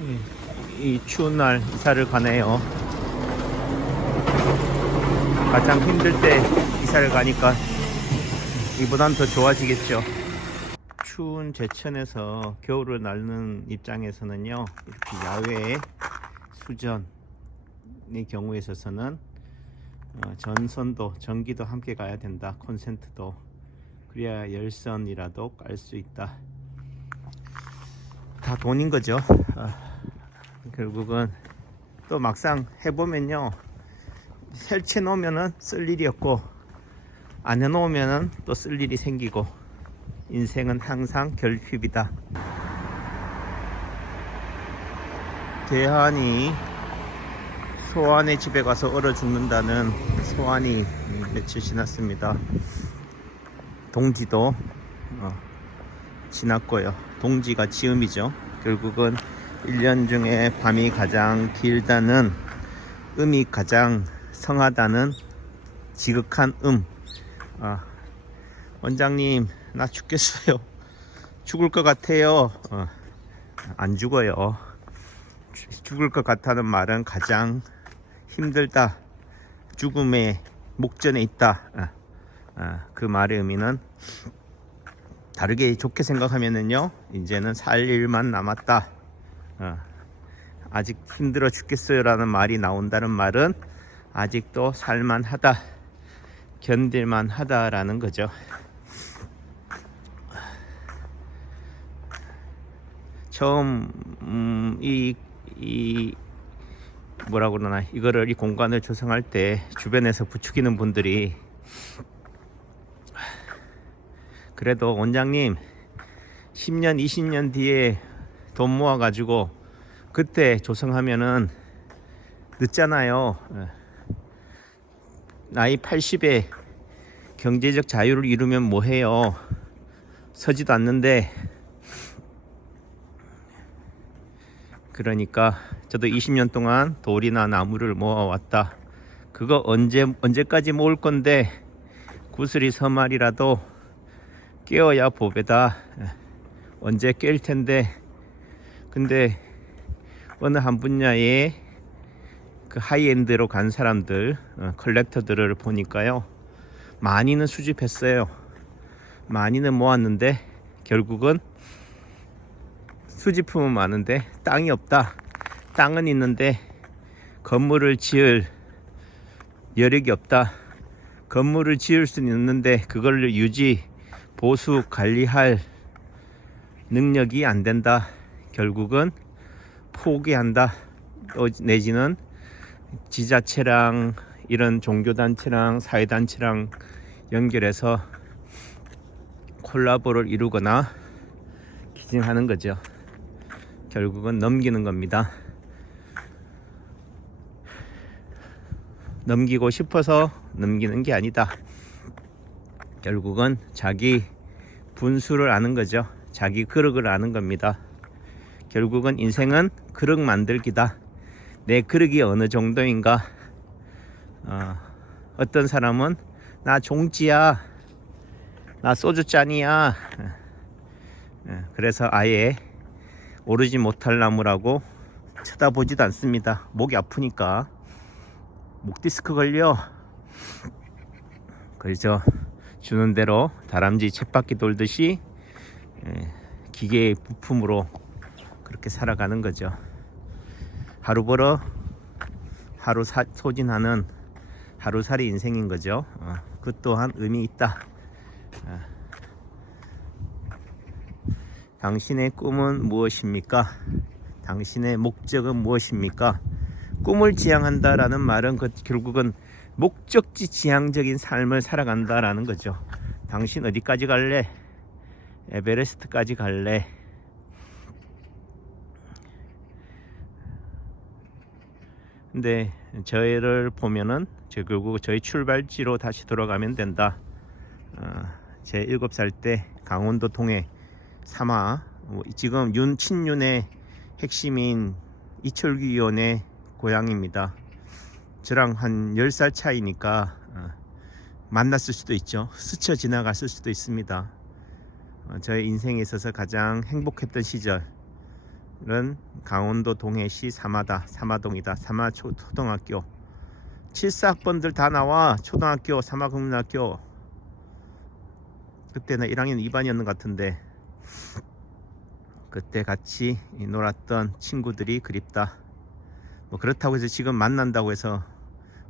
이 추운 날 이사를 가네요. 가장 힘들 때 이사를 가니까 이보단 더 좋아지겠죠. 추운 제천에서 겨울을 나는 입장에서는요, 이렇게 야외 수전의 경우에 있어서는 전선도 전기도 함께 가야 된다. 콘센트도. 그래야 열선이라도 깔 수 있다. 다 돈인 거죠. 결국은 또 막상 해보면요, 설치해 놓으면은 쓸 일이 없고 안 해 놓으면은 또 쓸 일이 생기고, 인생은 항상 결핍이다. 대한이 소환의 집에 가서 얼어 죽는다는 소환이 며칠 지났습니다. 동지도 지났고요. 동지가 지음이죠. 결국은 1년 중에 밤이 가장 길다는, 음이 가장 성하다는 지극한 원장님, 나 죽겠어요. 죽을 것 같아요. 안 죽어요. 죽을 것 같다는 말은 가장 힘들다, 죽음의 목전에 있다. 그 말의 의미는, 다르게 좋게 생각하면은요, 이제는 살 일만 남았다. 아직 힘들어 죽겠어요 라는 말이 나온다는 말은 아직도 살만하다, 견딜만 하다라는 거죠. 처음 이 뭐라고 그러나, 이거를, 이 공간을 조성할 때 주변에서 부추기는 분들이, 그래도 원장님 10년 20년 뒤에 돈 모아 가지고 그때 조성하면은 늦잖아요. 나이 80에 경제적 자유를 이루면 뭐해요. 서지도 않는데. 그러니까 저도 20년 동안 돌이나 나무를 모아왔다. 그거 언제까지 모을 건데, 구슬이 서말이라도 깨어야 보배다. 언제 깰 텐데. 근데 어느 한 분야에 그 하이엔드로 간 사람들, 컬렉터들을 보니까요, 많이는 수집했어요. 많이는 모았는데 결국은 수집품은 많은데 땅이 없다. 땅은 있는데 건물을 지을 여력이 없다. 건물을 지을 수는 있는데 그걸 유지, 보수, 관리할 능력이 안 된다. 결국은 포기한다. 내지는 지자체랑 이런 종교단체랑 사회단체랑 연결해서 콜라보를 이루거나 기증하는 거죠. 결국은 넘기는 겁니다. 넘기고 싶어서 넘기는 게 아니다. 결국은 자기 분수를 아는 거죠. 자기 그릇을 아는 겁니다. 결국은 인생은 그릇 만들기다. 내 그릇이 어느 정도인가. 어떤 사람은 나 종지야, 나 소주잔이야. 그래서 아예 오르지 못할 나무라고 쳐다보지도 않습니다. 목이 아프니까. 목 디스크 걸려. 그래서 주는 대로 다람쥐 쳇바퀴 돌듯이 기계의 부품으로 그렇게 살아가는 거죠. 하루 벌어 하루 소진하는 하루살이 인생인 거죠. 그 또한 의미 있다. 당신의 꿈은 무엇입니까? 당신의 목적은 무엇입니까? 꿈을 지향한다라는 말은 결국은 목적지 지향적인 삶을 살아간다라는 거죠. 당신 어디까지 갈래? 에베레스트까지 갈래? 근데 저희를 보면은 결국 저희 출발지로 다시 돌아가면 된다. 제 7살 때 강원도 통해 사마, 지금 친윤의 핵심인 이철규 의원의 고향입니다. 저랑 한 10살 차이니까 만났을 수도 있죠. 스쳐 지나갔을 수도 있습니다. 저의 인생에 있어서 가장 행복했던 시절, 강원도 동해시 사마동이다. 사마초등학교 74학번들 다 나와. 초등학교 사마국민학교. 그때는 1학년 2반이었는 것 같은데 그때 같이 놀았던 친구들이 그립다. 뭐 그렇다고 해서 지금 만난다고 해서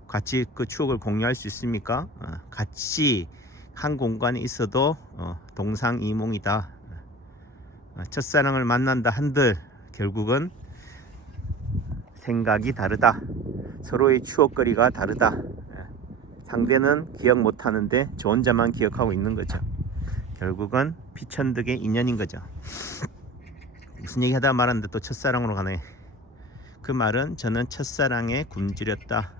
같이 그 추억을 공유할 수 있습니까? 같이 한 공간에 있어도 동상이몽이다. 첫사랑을 만난다 한들 결국은 생각이 다르다. 서로의 추억거리가 다르다. 상대는 기억 못하는데 저 혼자만 기억하고 있는 거죠. 결국은 피천득의 인연인 거죠. 무슨 얘기 하다 말았는데 또 첫사랑으로 가네. 그 말은 저는 첫사랑에 굶주렸다.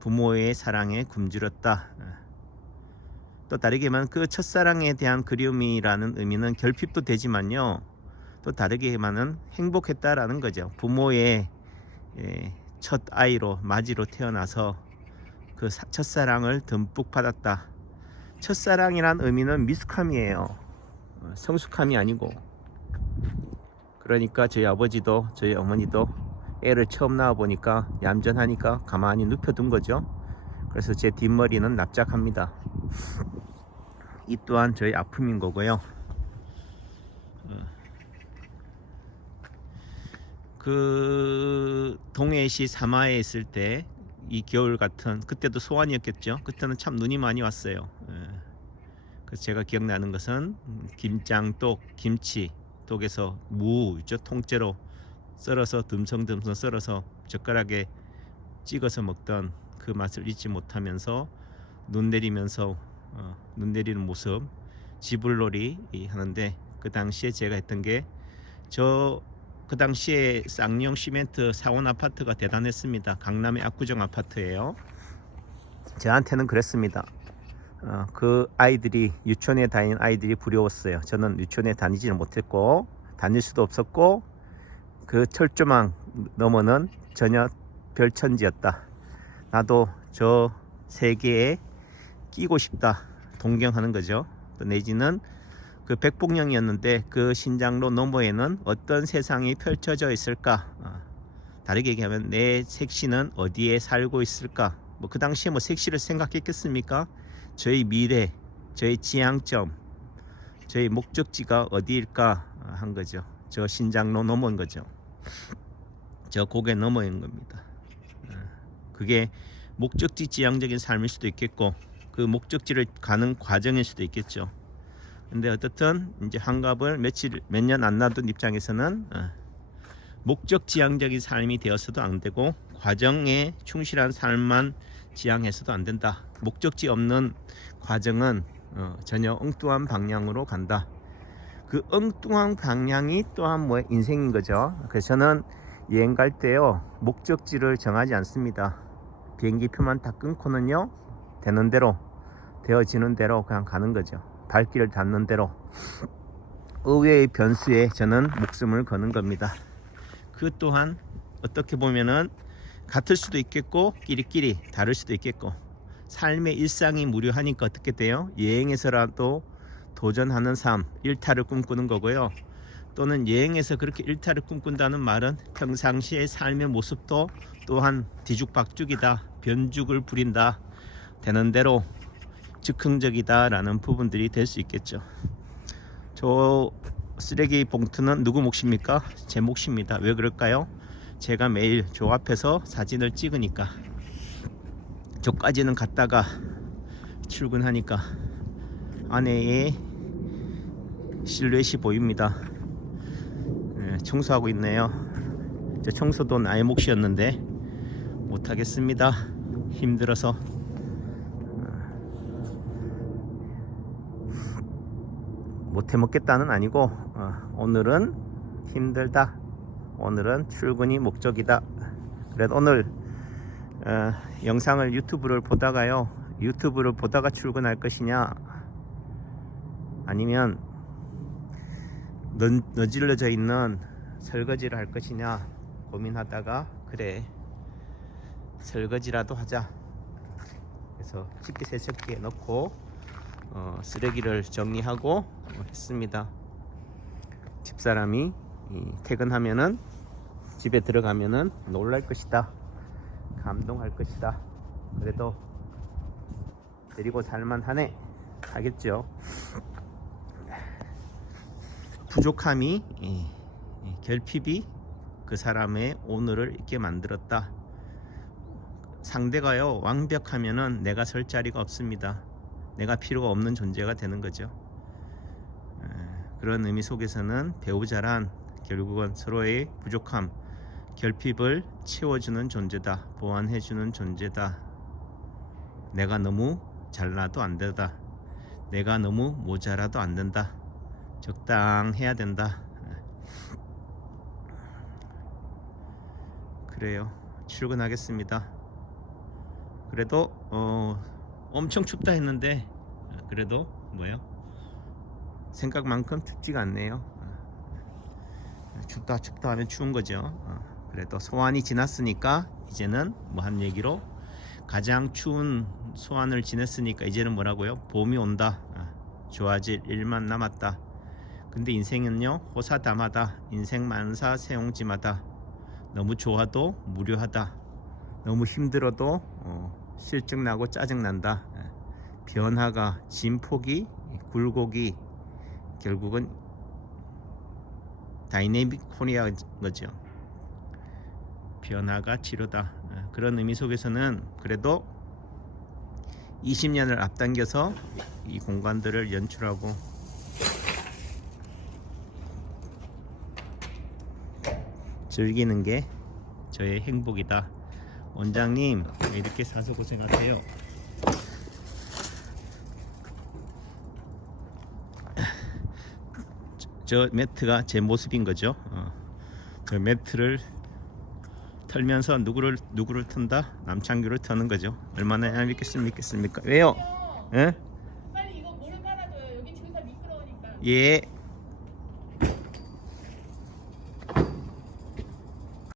부모의 사랑에 굶주렸다. 또 다르게 말하면 그 첫사랑에 대한 그리움이라는 의미는 결핍도 되지만요, 또 다르게 말하면 행복했다라는 거죠. 부모의 첫 아이로 맞이로 태어나서 그 첫사랑을 듬뿍 받았다. 첫사랑이란 의미는 미숙함이에요. 성숙함이 아니고. 그러니까 저희 아버지도 저희 어머니도 애를 처음 낳아 보니까 얌전하니까 가만히 눕혀둔 거죠. 그래서 제 뒷머리는 납작합니다. 이 또한 저희 아픔인 거고요. 그 동해시 사마에 있을 때 이 겨울 같은, 그때도 소환이었겠죠. 그때는 참 눈이 많이 왔어요. 그래서 제가 기억나는 것은 김장독, 김치, 독에서 무 있죠, 통째로 썰어서 듬성듬성 썰어서 젓가락에 찍어서 먹던 그 맛을 잊지 못하면서 눈 내리면서 눈 내리는 모습, 지불놀이 하는데, 그 당시에 제가 했던 게, 그 당시에 쌍용 시멘트 사원 아파트가 대단했습니다. 강남의 압구정 아파트예요. 저한테는 그랬습니다. 그 아이들이, 유치원에 다니는 아이들이 부러웠어요. 저는 유치원에 다니지는 못했고 다닐 수도 없었고 그 철조망 너머는 전혀 별천지였다. 나도 저 세계에 끼고 싶다. 동경하는 거죠. 또 내지는 그 백봉령이었는데 그 신장로 너머에는 어떤 세상이 펼쳐져 있을까? 다르게 얘기하면 내 색시는 어디에 살고 있을까? 뭐 그 당시에 뭐 색시를 생각했겠습니까? 저희 미래, 저희 지향점, 저희 목적지가 어디일까 한 거죠. 저 신장로 너머인 거죠. 저 고개 너머인 겁니다. 그게 목적지 지향적인 삶일 수도 있겠고 그 목적지를 가는 과정일 수도 있겠죠. 근데 어떻든 이제 환갑을 몇 년 안 놔둔 입장에서는 목적 지향적인 삶이 되어서도 안 되고 과정에 충실한 삶만 지향해서도 안 된다. 목적지 없는 과정은 전혀 엉뚱한 방향으로 간다. 그 엉뚱한 방향이 또한 뭐 인생인 거죠. 그래서 저는 여행 갈 때요, 목적지를 정하지 않습니다. 비행기표만 다 끊고는요, 되는 대로, 되어지는 대로 그냥 가는 거죠. 발길을 닿는 대로. 의외의 변수에 저는 목숨을 거는 겁니다. 그 또한 어떻게 보면은 같을 수도 있겠고 끼리끼리 다를 수도 있겠고, 삶의 일상이 무료하니까 어떻게 돼요? 여행에서라도 도전하는 삶, 일탈을 꿈꾸는 거고요. 또는 여행에서 그렇게 일탈을 꿈꾼다는 말은 평상시의 삶의 모습도 또한 뒤죽박죽이다, 변죽을 부린다, 되는 대로 즉흥적이다 라는 부분들이 될 수 있겠죠. 저 쓰레기 봉투는 누구 몫입니까? 제 몫입니다. 왜 그럴까요? 제가 매일 저 앞에서 사진을 찍으니까. 저까지는 갔다가 출근하니까 아내의 실루엣이 보입니다. 청소하고 있네요. 저 청소도 나의 몫이었는데 못하겠습니다. 힘들어서. 못해 먹겠다는 아니고 오늘은 힘들다, 오늘은 출근이 목적이다. 그래도 오늘 영상을 유튜브를 보다가요, 유튜브를 보다가 출근할 것이냐 아니면 너질러져 있는 설거지를 할 것이냐 고민하다가, 그래 설거지라도 하자. 그래서 식기세척기에 넣고 쓰레기를 정리하고 했습니다. 집사람이 퇴근하면은 집에 들어가면은 놀랄 것이다. 감동할 것이다. 그래도 데리고 살만하네 하겠죠. 부족함이 결핍이 그 사람의 오늘을 있게 만들었다. 상대가요 완벽하면은 내가 설 자리가 없습니다. 내가 필요가 없는 존재가 되는 거죠. 그런 의미 속에서는 배우자란 결국은 서로의 부족함, 결핍을 채워주는 존재다. 보완해주는 존재다. 내가 너무 잘나도 안 된다. 내가 너무 모자라도 안 된다. 적당해야 된다. 그래요. 출근하겠습니다. 그래도 엄청 춥다 했는데 그래도 뭐요? 생각만큼 춥지가 않네요. 춥다 하면 추운 거죠. 그래도 소환이 지났으니까 이제는 뭐 한 얘기로 가장 추운 소환을 지냈으니까 이제는 뭐라고요? 봄이 온다. 좋아질 일만 남았다. 근데 인생은요 호사담하다. 인생 만사 세옹지마다. 너무 좋아도 무료하다. 너무 힘들어도 실증나고 짜증난다. 변화가 진폭이 굴곡이 결국은 다이내믹 코리아 거죠. 변화가 치료다. 그런 의미 속에서는 그래도 20년을 앞당겨서 이 공간들을 연출하고 즐기는 게 저의 행복이다. 원장님 왜 이렇게 사서 고생하세요? 저 매트가 제 모습인 거죠. 그 매트를 털면서 누구를 튼다? 남창규를 터는 거죠. 얼마나 얄밉겠습니까? 왜요? 예? 빨리 이거 모래 깔아줘요. 여기 지금 다 미끄러우니까. 예.